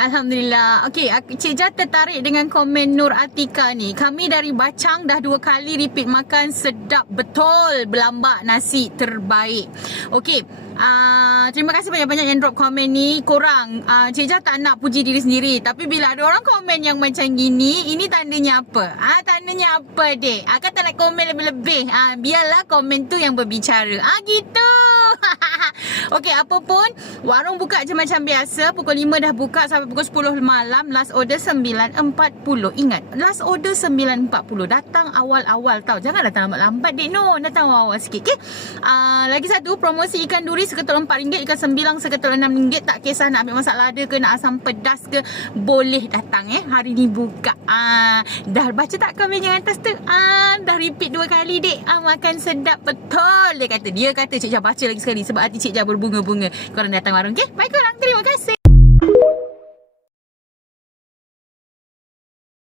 Alhamdulillah. Okey, Cik Jah tertarik dengan komen Nur Atika ni. Kami dari Bacang dah 2 kali repeat makan, sedap betul. Berlambak nasi terbaik. Okey, terima kasih banyak-banyak yang drop komen ni. Korang, Cik Jah tak nak puji diri sendiri, tapi bila ada orang komen yang macam gini, ini tandanya apa? Tandanya apa, dek? Kan tak nak komen lebih-lebih. Biarlah komen tu yang berbicara. Gitu. Okey, apa pun, warung buka je macam biasa. Pukul 5 dah buka sampai pukul 10 malam. Last order 9.40. Ingat, last order 9.40. Datang awal-awal tau. Jangan datang lambat-lambat, dek. No, datang awal-awal sikit. Okay? Lagi satu, promosi ikan duri seketul RM4, ikan sembilang seketul RM6. Tak kisah nak ambil masak lada ke, nak asam pedas ke, boleh datang hari ni buka. Dah baca tak komen yang atas tu? Dah repeat 2 kali, dek. Makan sedap betul. Dia kata Cik Jah baca lagi sekali sebab hati Cik Jah berbunga-bunga. Korang datang warung, okay? Baik korang, terima kasih.